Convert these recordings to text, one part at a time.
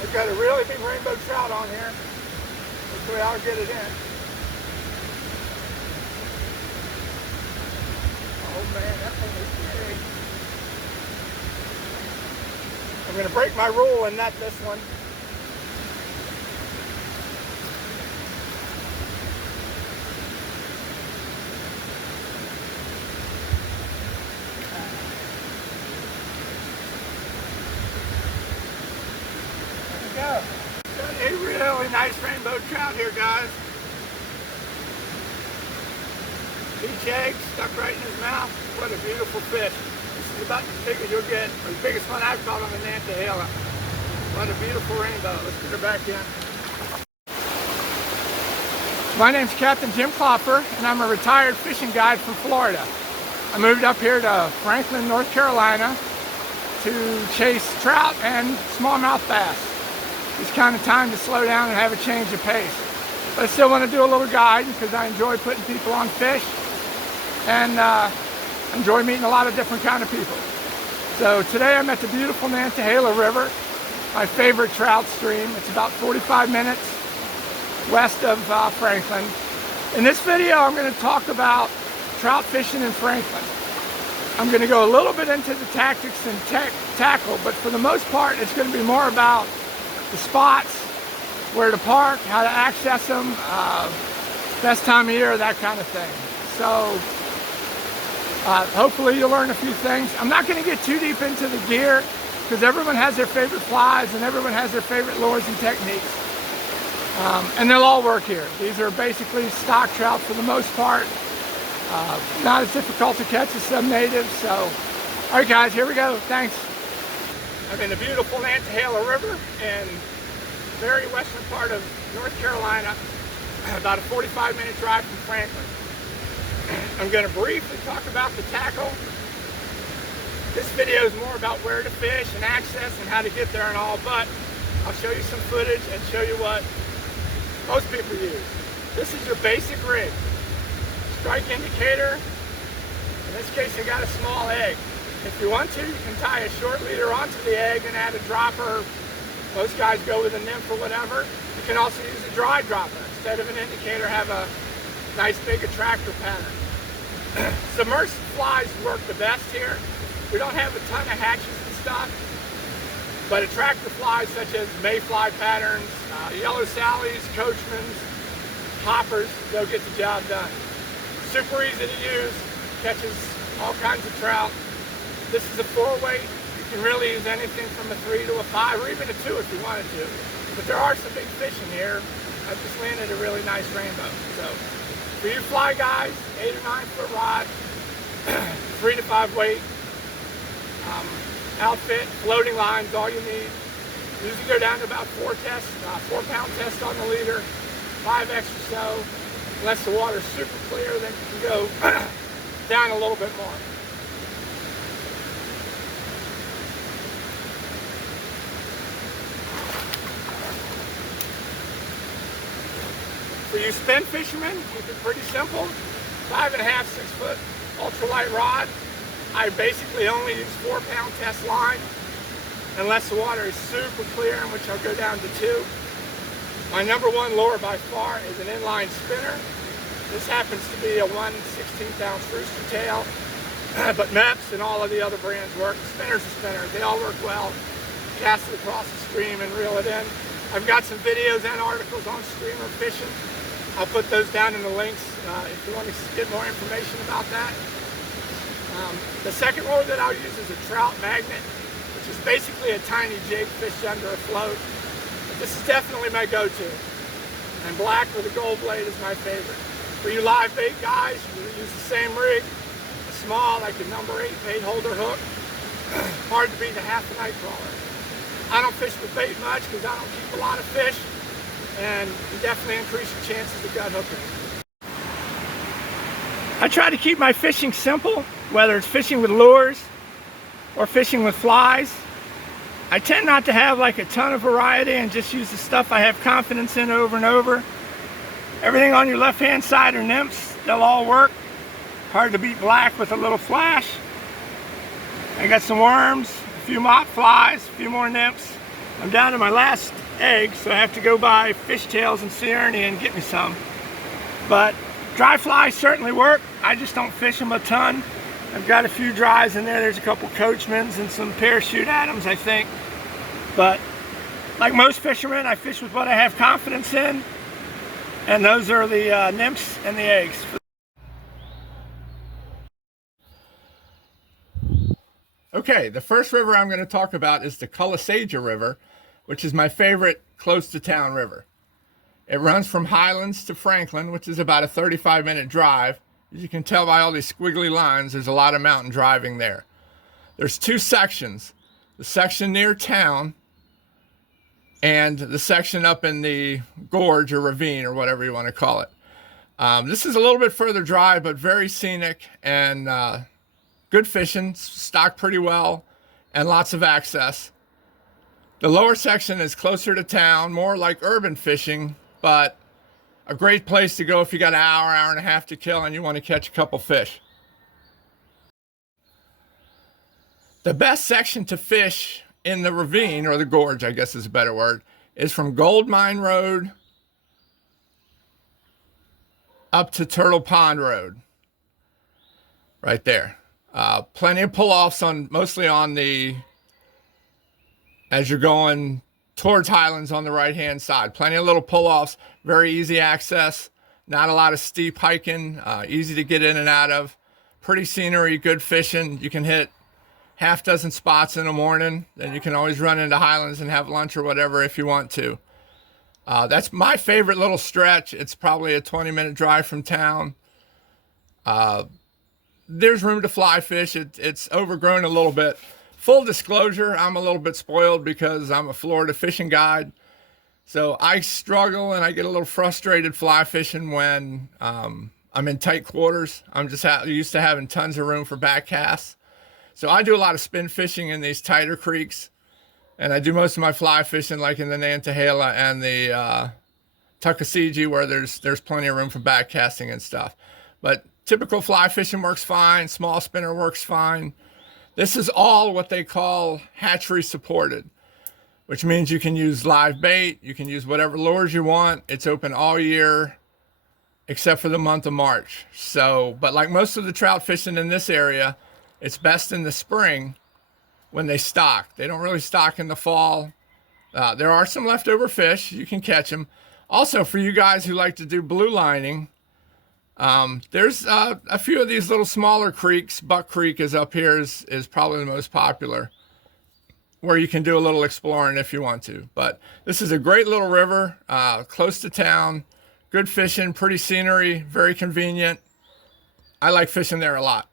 We've got a really big rainbow trout on here. Hopefully I'll get it in. Oh man, that thing is big. I'm going to break my rule and net this one. There we go. Got a really nice rainbow trout here, guys. Each egg stuck right in his mouth. What a beautiful fish. This is about as big as you'll get, or the biggest one I've caught on the Nantahala. What a beautiful rainbow. Let's get her back in. My name's Captain Jim Klopper, and I'm a retired fishing guide from Florida. I moved up here to Franklin, North Carolina to chase trout and smallmouth bass. It's kind of time to slow down and have a change of pace. But I still want to do a little guiding because I enjoy putting people on fish and enjoy meeting a lot of different kind of people. So today I'm at the beautiful Nantahala River, my favorite trout stream. It's about 45 minutes west of Franklin. In this video I'm going to talk about trout fishing in Franklin. I'm going to go a little bit into the tactics and tackle, but for the most part it's going to be more about the spots, where to park, how to access them, best time of year, that kind of thing. So hopefully you'll learn a few things. I'm not going to get too deep into the gear because everyone has their favorite flies and everyone has their favorite lures and techniques. And they'll all work here. These are basically stock trout for the most part. Not as difficult to catch as some natives. So, all right guys, here we go. Thanks. I'm in the beautiful Nantahala River in the very western part of North Carolina, about a 45-minute drive from Franklin. I'm going to briefly talk about the tackle. This video is more about where to fish and access and how to get there and all, but I'll show you some footage and show you what most people use. This is your basic rig. Strike indicator. In this case, I got a small egg. If you want to, you can tie a short leader onto the egg and add a dropper. Most guys go with a nymph or whatever. You can also use a dry dropper. Instead of an indicator, have a nice big attractor pattern. Submerged flies work the best here. We don't have a ton of hatches and stuff, but attractor flies such as mayfly patterns, yellow sallies, coachmans, hoppers, they'll get the job done. Super easy to use, catches all kinds of trout. This is a 4-weight. You can really use anything from a 3 to a 5 or even a 2 if you wanted to. But there are some big fish in here. I just landed a really nice rainbow. So for you fly guys, 8 or 9 foot rod, 3 to 5 weight, outfit, floating lines, all you need. Usually go down to about 4 pound test on the leader, 5X or so. Unless the water's super clear, then you can go down a little bit more. For you spin fishermen, keep it pretty simple. 5.5, 6 foot ultralight rod. I basically only use 4 pound test line unless the water is super clear, in which I'll go down to 2. My number 1 lure by far is an inline spinner. This happens to be a 1/16 ounce Rooster tail, but MEPS and all of the other brands work. The spinner's a spinner. They all work well. Cast it across the stream and reel it in. I've got some videos and articles on streamer fishing. I'll put those down in the links if you want to get more information about that. The second lure that I'll use is a trout magnet, which is basically a tiny jig fished under a float. But this is definitely my go-to. And black with a gold blade is my favorite. For you live bait guys, you use the same rig, a small, like a number 8 bait holder hook. Hard to beat a half a night crawler. I don't fish with bait much because I don't keep a lot of fish, and you definitely increase your chances of gut hooking. I try to keep my fishing simple, whether it's fishing with lures or fishing with flies. I tend not to have like a ton of variety and just use the stuff I have confidence in over and over. Everything on your left hand side are nymphs, they'll all work. Hard to beat black with a little flash. I got some worms, a few mop flies, a few more nymphs. I'm down to my last egg, so I have to go buy fishtails and sea ernie and get me some. But dry flies certainly work. I just don't fish them a ton. I've got a few dries in there. There's a couple Coachmans and some parachute Adams, I think. But like most fishermen, I fish with what I have confidence in. And those are the nymphs and the eggs. Okay, the first river I'm going to talk about is the Cullasaja River, which is my favorite close to town river. It runs from Highlands to Franklin, which is about a 35-minute drive. As you can tell by all these squiggly lines, there's a lot of mountain driving there. There's two sections, the section near town and the section up in the gorge or ravine or whatever you want to call it. This is a little bit further drive, but very scenic and good fishing, stocked pretty well, and lots of access. The lower section is closer to town, more like urban fishing, but a great place to go if you got an hour, hour and a half to kill and you want to catch a couple fish. The best section to fish in the ravine, or the gorge, I guess is a better word, is from Gold Mine Road up to Turtle Pond Road, right there. Plenty of pull-offs mostly on as you're going towards Highlands on the right-hand side. Plenty of little pull-offs, very easy access, not a lot of steep hiking, easy to get in and out of. Pretty scenery, good fishing. You can hit half dozen spots in the morning, then you can always run into Highlands and have lunch or whatever if you want to. That's my favorite little stretch. It's probably a 20-minute drive from town. There's room to fly fish. It's overgrown a little bit. Full disclosure, I'm a little bit spoiled because I'm a Florida fishing guide. So I struggle and I get a little frustrated fly fishing when I'm in tight quarters. I'm just used to having tons of room for back casts. So I do a lot of spin fishing in these tighter creeks. And I do most of my fly fishing like in the Nantahala and the Tuckasegee, where there's plenty of room for back casting and stuff. But typical fly fishing works fine. Small spinner works fine. This is all what they call hatchery supported, which means you can use live bait. You can use whatever lures you want. It's open all year except for the month of March. So, but like most of the trout fishing in this area, it's best in the spring when they stock. They don't really stock in the fall. There are some leftover fish. You can catch them. Also, for you guys who like to do blue lining, there's a few of these little smaller creeks. Buck Creek is up here, is probably the most popular, where you can do a little exploring if you want to. But this is a great little river, close to town, good fishing, pretty scenery, very convenient. I like fishing there a lot.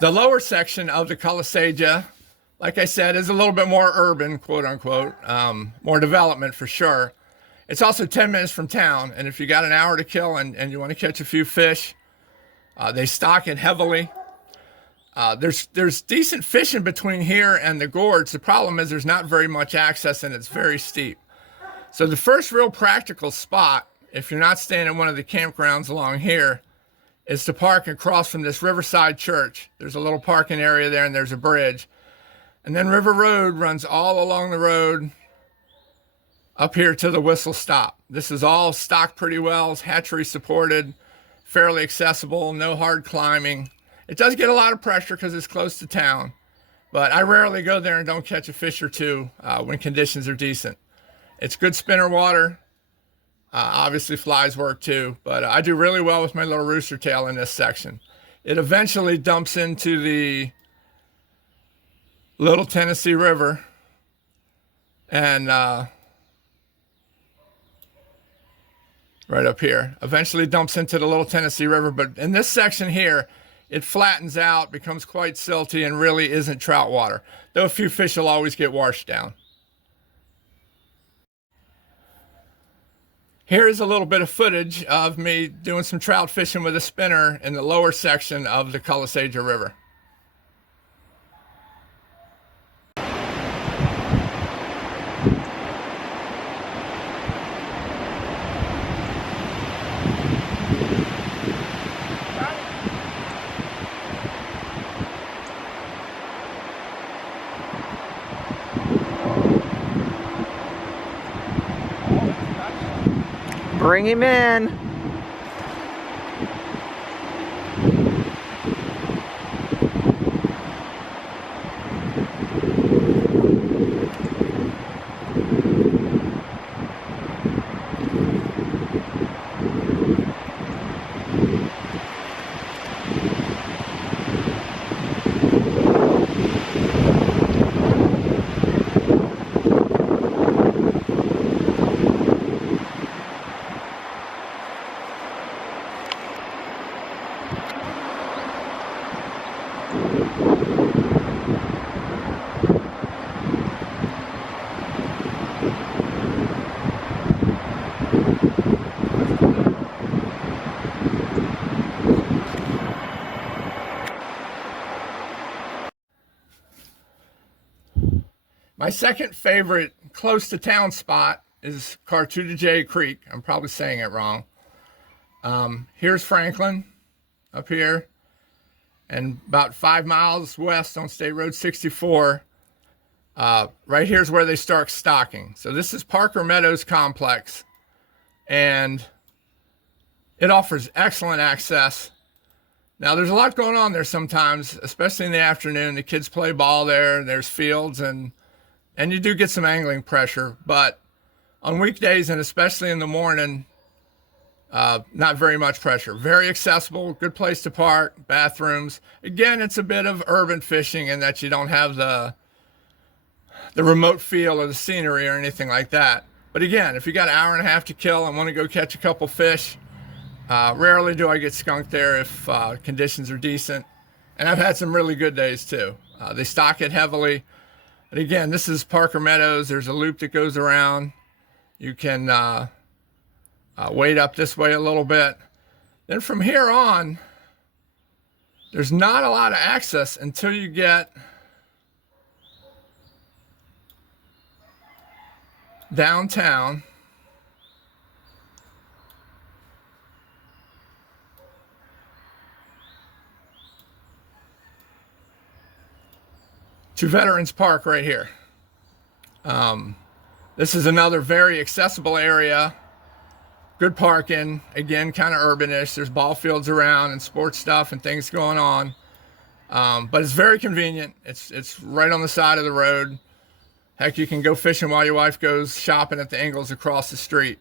The lower section of the Cullasaja, like I said, is a little bit more urban, quote unquote, more development for sure. It's also 10 minutes from town, and if you got an hour to kill and you want to catch a few fish, they stock it heavily. There's decent fishing between here and the gorge. The problem is there's not very much access and it's very steep. So the first real practical spot, if you're not staying at one of the campgrounds along here, is to park across from this Riverside Church. There's a little parking area there and there's a bridge. And then River Road runs all along the road up here to the Whistle Stop. This is all stocked pretty well. It's hatchery supported, fairly accessible, no hard climbing. It does get a lot of pressure because it's close to town, but I rarely go there and don't catch a fish or two when conditions are decent. It's good spinner water. Obviously flies work too, but I do really well with my little rooster tail in this section. It eventually dumps into the Little Tennessee River and right up here, eventually dumps into the Little Tennessee River. But in this section here, it flattens out, becomes quite silty, and really isn't trout water, though a few fish will always get washed down. Here's a little bit of footage of me doing some trout fishing with a spinner in the lower section of the Cullasaja River. Bring him in. My second favorite close to town spot is Cartoogechaye Creek. I'm probably saying it wrong. Here's Franklin up here, and about 5 miles west on State Road 64. Right here's where they start stocking. So this is Parker Meadows Complex, and it offers excellent access. Now there's a lot going on there sometimes, especially in the afternoon. The kids play ball there, there's fields, and you do get some angling pressure, but on weekdays and especially in the morning, not very much pressure. Very accessible, good place to park, bathrooms. Again, it's a bit of urban fishing in that you don't have the remote feel of the scenery or anything like that. But again, if you got an hour and a half to kill and want to go catch a couple fish, rarely do I get skunked there if conditions are decent. And I've had some really good days too. They stock it heavily. But again, this is Parker Meadows. There's a loop that goes around. You can wade up this way a little bit. Then from here on, there's not a lot of access until you get downtown. To Veterans Park right here. This is another very accessible area. Good parking, again, kind of urbanish. There's ball fields around and sports stuff and things going on. But it's very convenient. It's right on the side of the road. Heck, you can go fishing while your wife goes shopping at the Ingles across the street.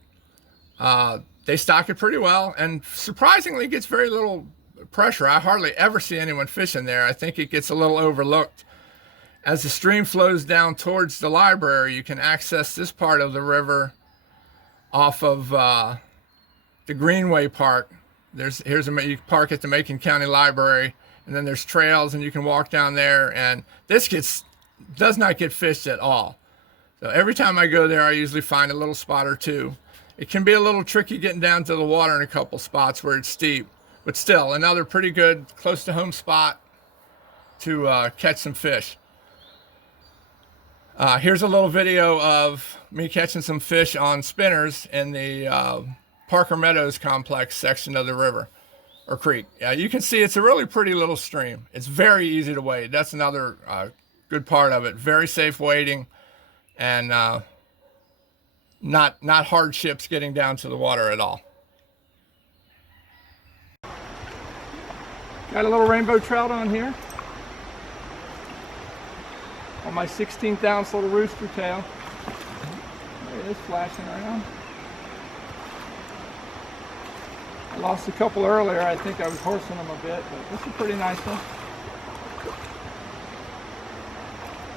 They stock it pretty well, and surprisingly gets very little pressure. I hardly ever see anyone fishing there. I think it gets a little overlooked. As the stream flows down towards the library, you can access this part of the river off of the Greenway Park. You park at the Macon County Library, and then there's trails, and you can walk down there. And this does not get fished at all. So every time I go there, I usually find a little spot or two. It can be a little tricky getting down to the water in a couple spots where it's steep, but still another pretty good close to home spot to catch some fish. Here's a little video of me catching some fish on spinners in the Parker Meadows Complex section of the river or creek. You can see it's a really pretty little stream. It's very easy to wade. That's another good part of it. Very safe wading, and not hardships getting down to the water at all. Got a little rainbow trout on here. On my 16th ounce little rooster tail. There it is flashing around. I lost a couple earlier. I think I was horsing them a bit, but this is a pretty nice one.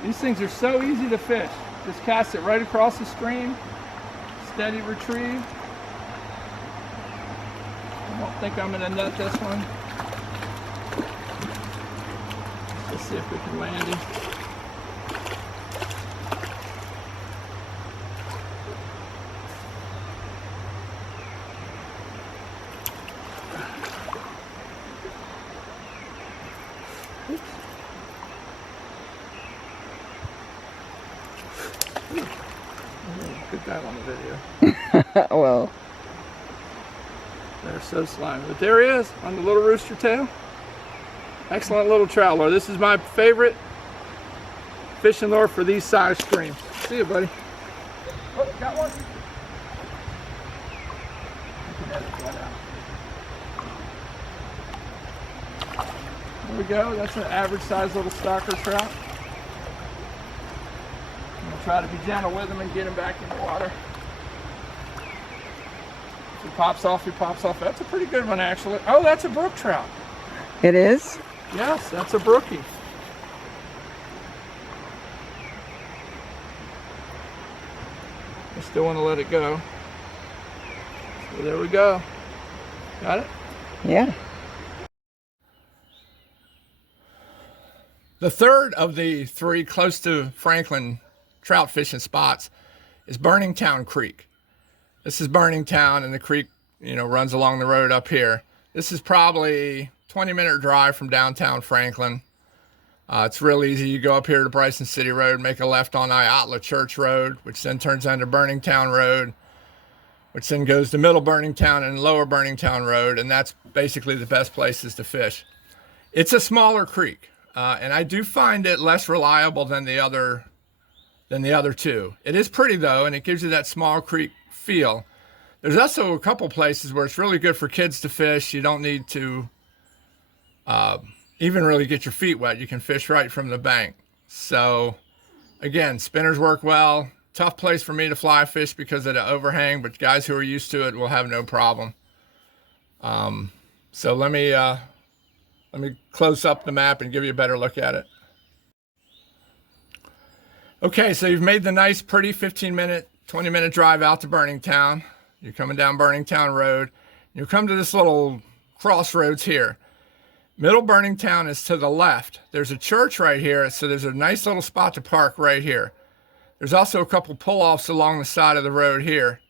These things are so easy to fish. Just cast it right across the stream. Steady retrieve. I don't think I'm gonna net this one. Let's see if we can land him. Get that on the video. Well, they're so slimy. But there he is on the little rooster tail. Excellent little trout lure. This is my favorite fishing lure for these size streams. See you, buddy. Oh, got one. There we go. That's an average sized little stalker trout. I'm gonna try to be gentle with him and get him back in the water. If he pops off, he pops off. That's a pretty good one, actually. Oh, that's a brook trout. It is? Yes, that's a brookie. I still want to let it go. So there we go. Got it? Yeah. The third of the three close to Franklin trout fishing spots is Burningtown Creek. This is Burningtown, and the creek, runs along the road up here. This is probably 20-minute drive from downtown Franklin. It's real easy. You go up here to Bryson City Road, make a left on Iotla Church Road, which then turns onto Burningtown Road, which then goes to Middle Burningtown and Lower Burningtown Road, and that's basically the best places to fish. It's a smaller creek. And I do find it less reliable than the other two. It is pretty though, and it gives you that small creek feel. There's also a couple places where it's really good for kids to fish. You don't need to even really get your feet wet. You can fish right from the bank. So again, spinners work well. Tough place for me to fly fish because of the overhang, but guys who are used to it will have no problem. So let me close up the map and give you a better look at it. Okay, so you've made the nice, pretty 15-minute, 20-minute drive out to Burningtown. You're coming down Burningtown Road. You come to this little crossroads here. Middle Burningtown is to the left. There's a church right here, so there's a nice little spot to park right here. There's also a couple pull-offs along the side of the road here.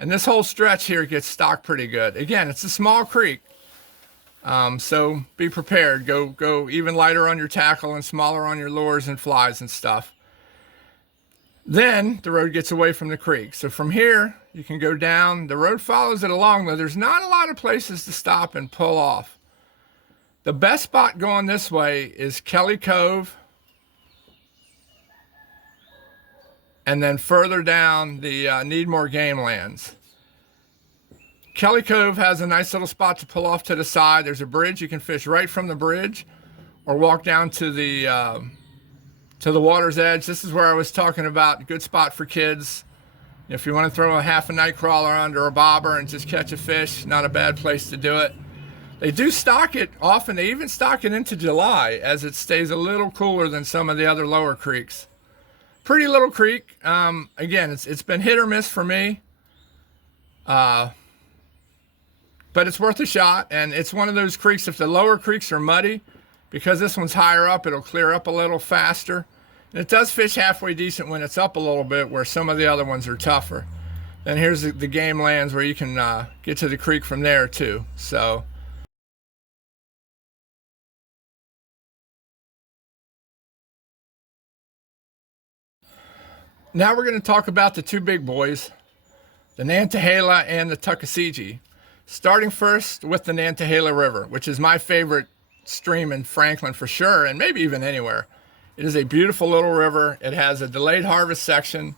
And this whole stretch here gets stocked pretty good. Again, it's a small creek. So be prepared. Go even lighter on your tackle and smaller on your lures and flies and stuff. Then the road gets away from the creek. So from here, you can go down. The road follows it along, though there's not a lot of places to stop and pull off. The best spot going this way is Kelly Cove. And then further down the Needmore Game Lands. Kelly Cove has a nice little spot to pull off to the side. There's a bridge. You can fish right from the bridge or walk down to the water's edge. This is where I was talking about. Good spot for kids. If you want to throw a half a night crawler under a bobber and just catch a fish, not a bad place to do it. They do stock it often. They even stock it into July as it stays a little cooler than some of the other lower creeks. Pretty little creek. Again, it's been hit or miss for me. But it's worth a shot, and it's one of those creeks, if the lower creeks are muddy, because this one's higher up, it'll clear up a little faster. And it does fish halfway decent when it's up a little bit, where some of the other ones are tougher. Then here's the game lands where you can get to the creek from there too. So now we're going to talk about the two big boys, the Nantahala and the Tuckasegee. Starting first with the Nantahala River, which is my favorite stream in Franklin for sure, and maybe even anywhere. It is a beautiful little river. It has a delayed harvest section,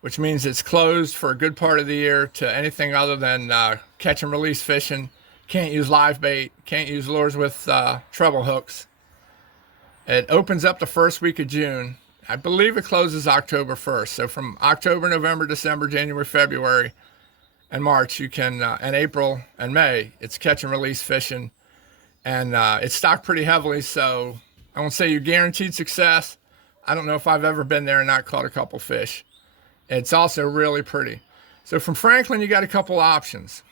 which means it's closed for a good part of the year to anything other than catch and release fishing. Can't use live bait, can't use lures with treble hooks. It opens up the first week of June. I believe it closes October 1st. So from October, November, December, January, February, and March, you can, and April and May, it's catch and release fishing. And it's stocked pretty heavily, so I won't say you're guaranteed success. I don't know if I've ever been there and not caught a couple fish. It's also really pretty. So from Franklin, you got a couple options.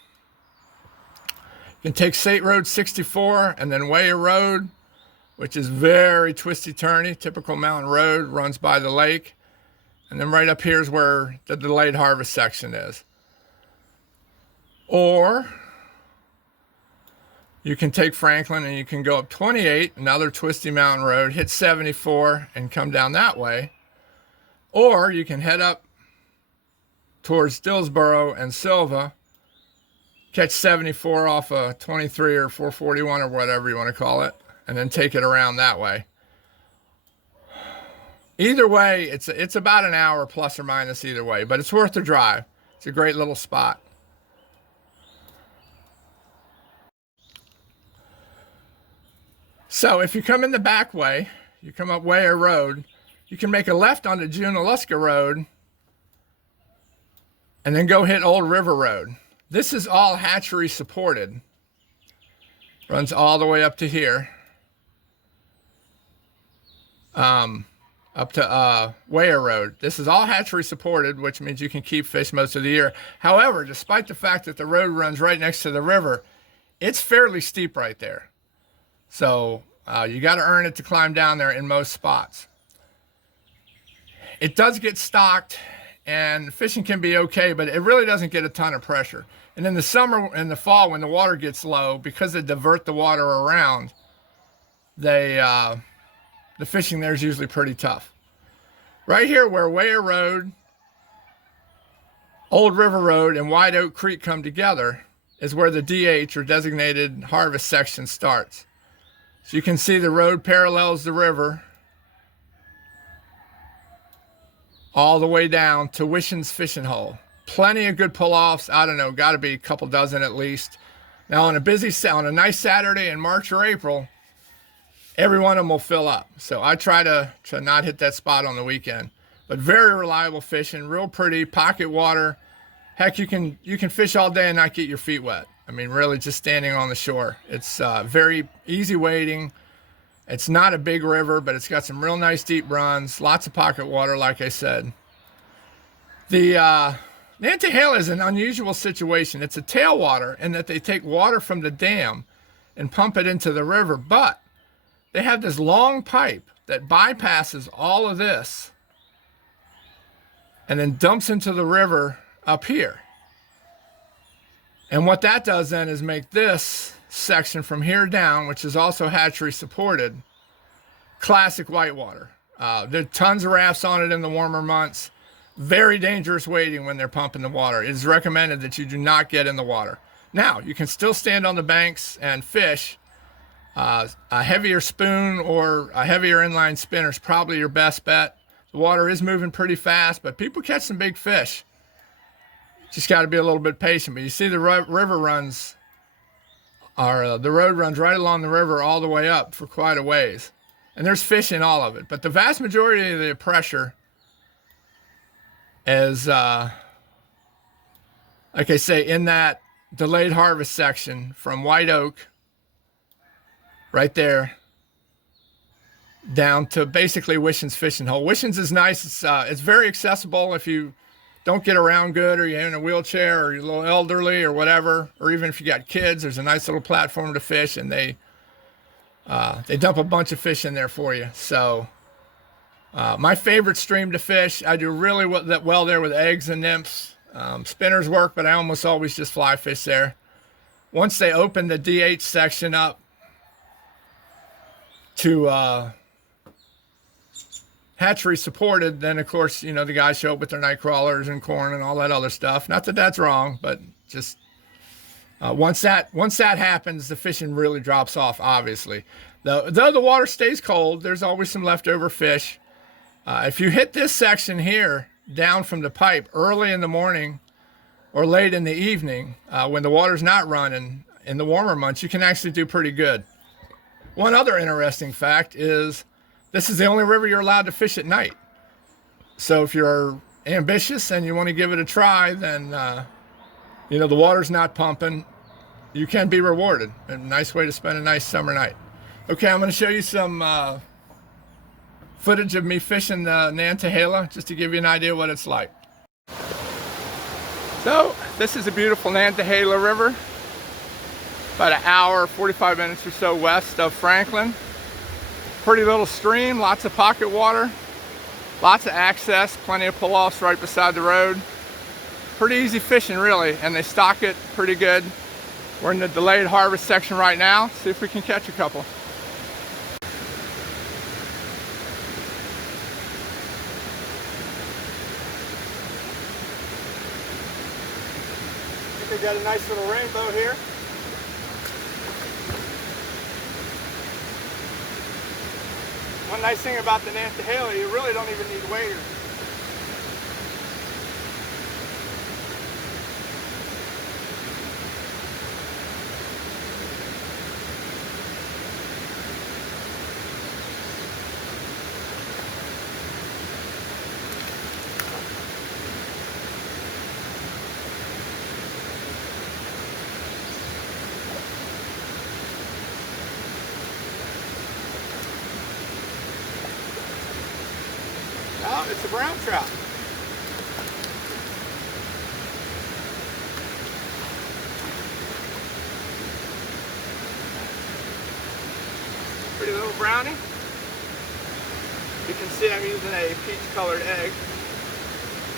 You can take State Road 64 and then Weah Road, which is very twisty-turny, typical mountain road, runs by the lake. And then right up here is where the delayed harvest section is. Or you can take Franklin and you can go up 28, another twisty mountain road, hit 74 and come down that way. Or you can head up towards Dillsboro and Silva, catch 74 off a 23 or 441 or whatever you want to call it, and then take it around that way. Either way, it's about an hour plus or minus either way, but it's worth the drive. It's a great little spot. So if you come in the back way, you come up Ware Road, you can make a left onto Junaluska Road and then go hit Old River Road. This is all hatchery supported. Runs all the way up to here. Up to Ware Road. This is all hatchery supported, which means you can keep fish most of the year. However, despite the fact that the road runs right next to the river, it's fairly steep right there. So you got to earn it to climb down there in most spots. It does get stocked and fishing can be okay, but it really doesn't get a ton of pressure. And in the summer and the fall, when the water gets low, because they divert the water around, the fishing there is usually pretty tough. Right here where Ware Road, Old River Road, and White Oak Creek come together is where the DH, or designated harvest section, starts. So you can see the road parallels the river all the way down to Wishen's Fishing Hole. Plenty of good pull-offs. I don't know, got to be a couple dozen at least. Now on a nice Saturday in March or April, every one of them will fill up. So I try to not hit that spot on the weekend. But very reliable fishing, real pretty, pocket water. Heck, you can fish all day and not get your feet wet. I mean, really just standing on the shore. It's very easy wading. It's not a big river, but it's got some real nice deep runs, lots of pocket water, like I said. The Nantahala is an unusual situation. It's a tailwater in that they take water from the dam and pump it into the river, but they have this long pipe that bypasses all of this and then dumps into the river up here. And what that does then is make this section from here down, which is also hatchery supported, classic whitewater. There are tons of rafts on it in the warmer months. Very dangerous wading when they're pumping the water. It is recommended that you do not get in the water. Now, you can still stand on the banks and fish. A heavier spoon or a heavier inline spinner is probably your best bet. The water is moving pretty fast, but people catch some big fish. Just got to be a little bit patient. But you see the river runs, or the road runs right along the river all the way up for quite a ways. And there's fish in all of it. But the vast majority of the pressure is, like I say, in that delayed harvest section from White Oak, right there, down to basically Wishen's Fishing Hole. Wishen's is nice. It's very accessible if you don't get around good, or you're in a wheelchair, or you're a little elderly or whatever, or even if you got kids, there's a nice little platform to fish, and they dump a bunch of fish in there for you. So my favorite stream to fish. I do really well there with eggs and nymphs. Spinners work, but I almost always just fly fish there. Once they open the DH section up to hatchery supported, then of course, you know, the guys show up with their night crawlers and corn and all that other stuff. Not that that's wrong, but just once that happens, the fishing really drops off, obviously. Though the water stays cold, there's always some leftover fish. If you hit this section here down from the pipe early in the morning or late in the evening, when the water's not running in the warmer months, you can actually do pretty good. One other interesting fact is this is the only river you're allowed to fish at night. So if you're ambitious and you want to give it a try, then, you know, the water's not pumping. You can be rewarded. A nice way to spend a nice summer night. Okay, I'm going to show you some footage of me fishing the Nantahala, just to give you an idea what it's like. So this is a beautiful Nantahala River, about an hour, 45 minutes or so west of Franklin. Pretty little stream, lots of pocket water, lots of access, plenty of pull-offs right beside the road. Pretty easy fishing, really, and they stock it pretty good. We're in the delayed harvest section right now. See if we can catch a couple. I think they got a nice little rainbow here. One nice thing about the Nantahala, you really don't even need waders. trout. It's a brown trout. Pretty little brownie. You can see I'm using a peach colored egg.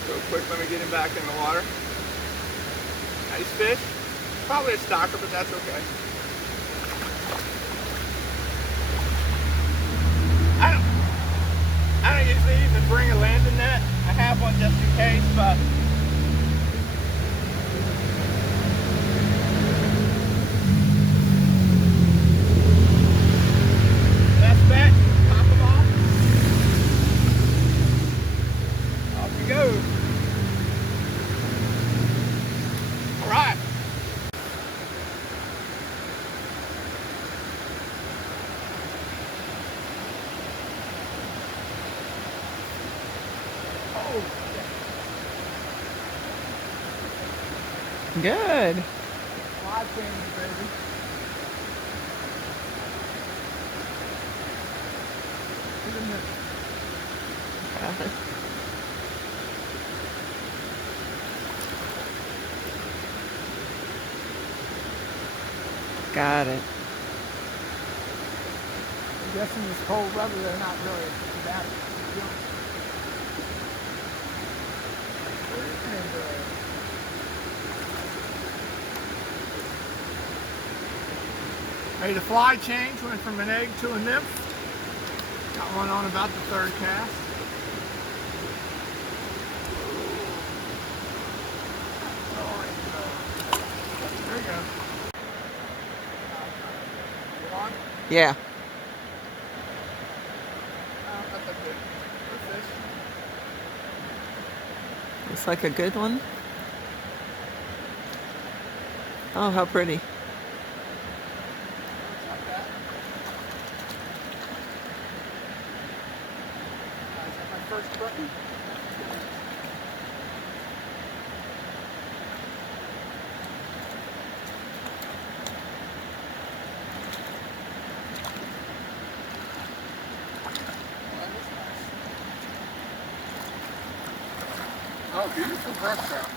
Real quick, let me get him back in the water. Nice fish. Probably a stalker, but that's okay. I don't usually even bring a landing net. I have one just in case, but that's bet. Pop them off. Off we go. All right. Good. Live change, baby. Got it. I'm guessing this cold weather, they're not really that. Made a fly change, went from an egg to a nymph. Got one on about the third cast. There you go. You on? Yeah. That's a good fish. Looks like a good one. Oh, how pretty. First button. Oh, beautiful brook trout.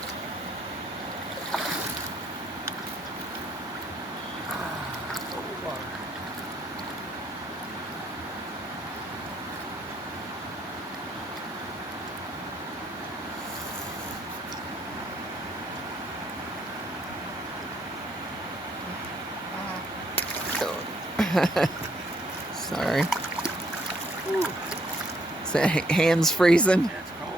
Sorry. Ooh. Is that hands freezing? Yeah, it's cold.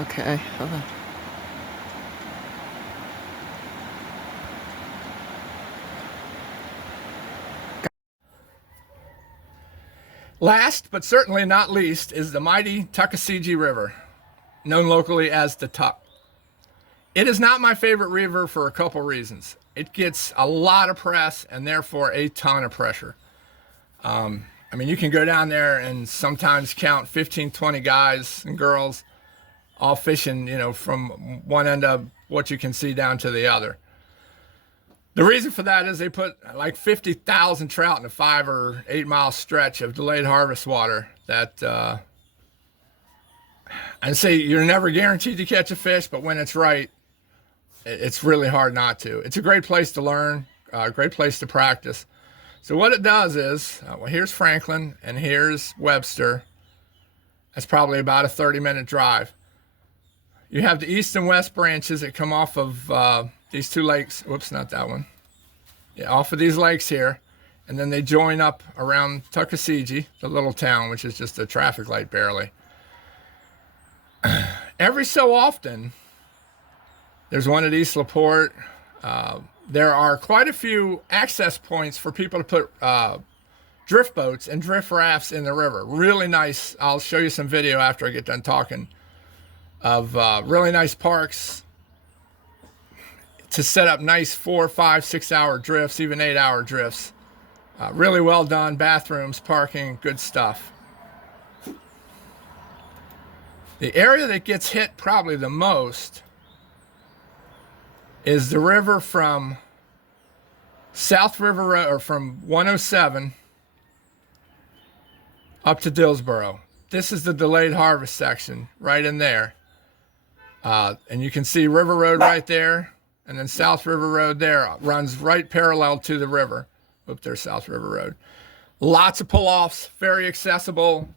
Okay, hold on. Last, but certainly not least, is the mighty Tuckasegee River, known locally as the Tuck. It is not my favorite river for a couple reasons. It gets a lot of press and therefore a ton of pressure. I mean, you can go down there and sometimes count 15, 20 guys and girls all fishing, you know, from one end of what you can see down to the other. The reason for that is they put like 50,000 trout in a 5 or 8 mile stretch of delayed harvest water that, and say you're never guaranteed to catch a fish, but when it's right, it's really hard not to. It's a great place to learn, a great place to practice. So what it does is, well, here's Franklin and here's Webster. That's probably about a 30-minute drive. You have the east and west branches that come off of these two lakes. Whoops, not that one. Yeah, off of these lakes here. And then they join up around Tuckasegee, the little town, which is just a traffic light barely. Every so often, there's one at East LaPorte. There are quite a few access points for people to put drift boats and drift rafts in the river. Really nice. I'll show you some video after I get done talking of really nice parks to set up nice 4, 5, 6 hour drifts, even 8 hour drifts. Really well done. Bathrooms, parking, good stuff. The area that gets hit probably the most is the river from South River Road, or from 107 up to Dillsboro. This is the delayed harvest section right in there. And you can see River Road right there, and then South River Road there runs right parallel to the river. Up there's South River Road. Lots of pull-offs, very accessible,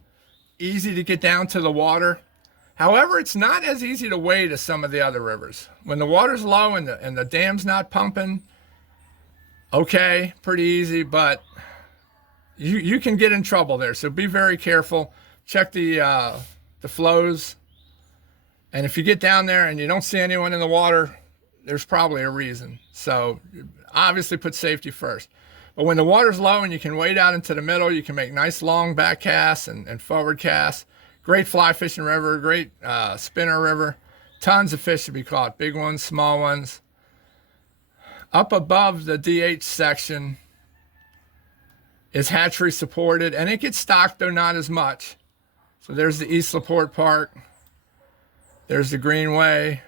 easy to get down to the water. However, it's not as easy to wade as some of the other rivers. When the water's low and the dam's not pumping, okay, pretty easy, but you can get in trouble there. So be very careful. Check the flows. And if you get down there and you don't see anyone in the water, there's probably a reason. So obviously put safety first. But when the water's low and you can wade out into the middle, you can make nice long back casts and forward casts. Great fly fishing river, great spinner river. Tons of fish to be caught, big ones, small ones. Up above the DH section is hatchery supported, and it gets stocked, though not as much. So there's the East LaPorte Park. There's the Greenway.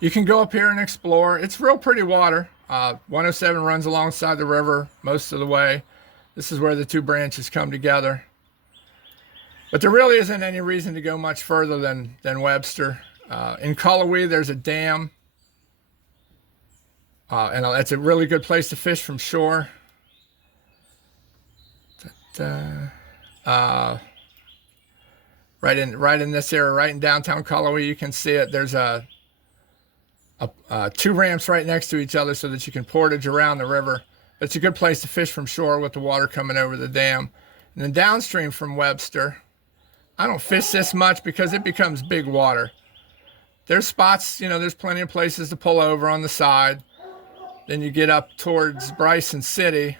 You can go up here and explore. It's real pretty water. 107 runs alongside the river most of the way. This is where the two branches come together. But there really isn't any reason to go much further than Webster. In Cullowhee, there's a dam. And it's a really good place to fish from shore. Right in this area, right in downtown Cullowhee, you can see it. There's two ramps right next to each other so that you can portage around the river. It's a good place to fish from shore with the water coming over the dam. And then downstream from Webster, I don't fish this much because it becomes big water. There's spots, there's plenty of places to pull over on the side. Then you get up towards Bryson City,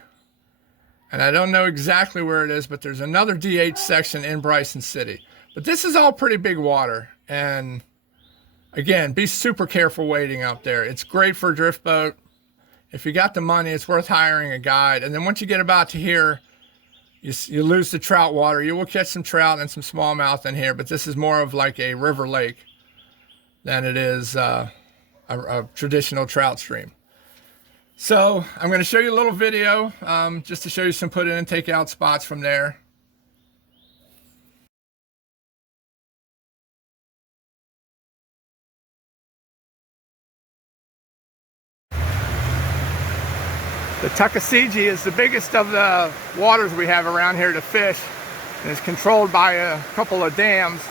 and I don't know exactly where it is, but there's another DH section in Bryson City. But this is all pretty big water, and again, be super careful wading up there. It's great for a drift boat. If you got the money, it's worth hiring a guide. And then once you get about to here, you lose the trout water. You will catch some trout and some smallmouth in here, but this is more of like a river lake than it is a traditional trout stream. So I'm going to show you a little video just to show you some put in and take out spots from there. The Tuckasegee is the biggest of the waters we have around here to fish, and is controlled by a couple of dams.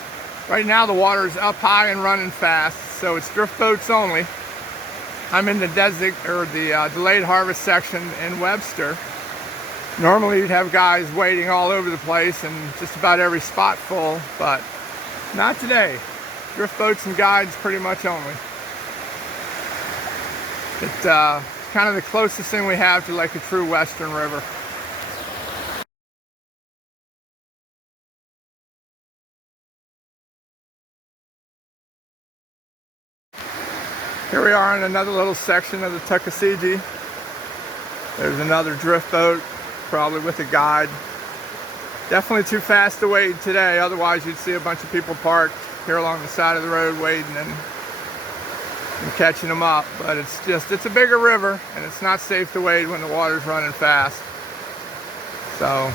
Right now the water is up high and running fast, so it's drift boats only. I'm in the delayed harvest section in Webster. Normally you'd have guys waiting all over the place and just about every spot full, but not today. Drift boats and guides pretty much only. It's kind of the closest thing we have to like a true western river. Here we are in another little section of the Tuckasegee. There's another drift boat, probably with a guide. Definitely too fast to wade today, otherwise you'd see a bunch of people parked here along the side of the road wading and catching them up. But it's a bigger river, and it's not safe to wade when the water's running fast. So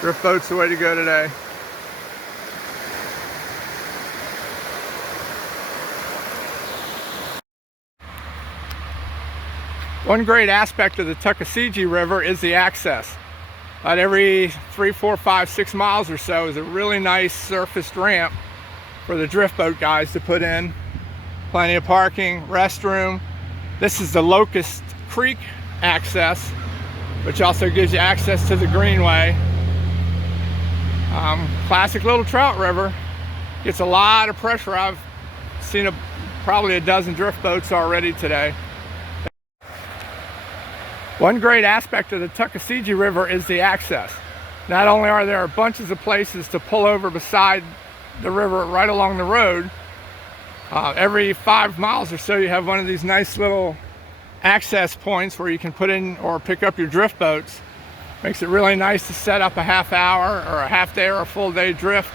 drift boat's the way to go today. One great aspect of the Tuckasegee River is the access. About every 3, 4, 5, 6 miles or so is a really nice surfaced ramp for the drift boat guys to put in. Plenty of parking, restroom. This is the Locust Creek access, which also gives you access to the Greenway. Classic little trout river. Gets a lot of pressure. I've seen probably a dozen drift boats already today. One great aspect of the Tuckasegee River is the access. Not only are there bunches of places to pull over beside the river right along the road, every 5 miles or so you have one of these nice little access points where you can put in or pick up your drift boats. Makes it really nice to set up a half hour or a half day or a full day drift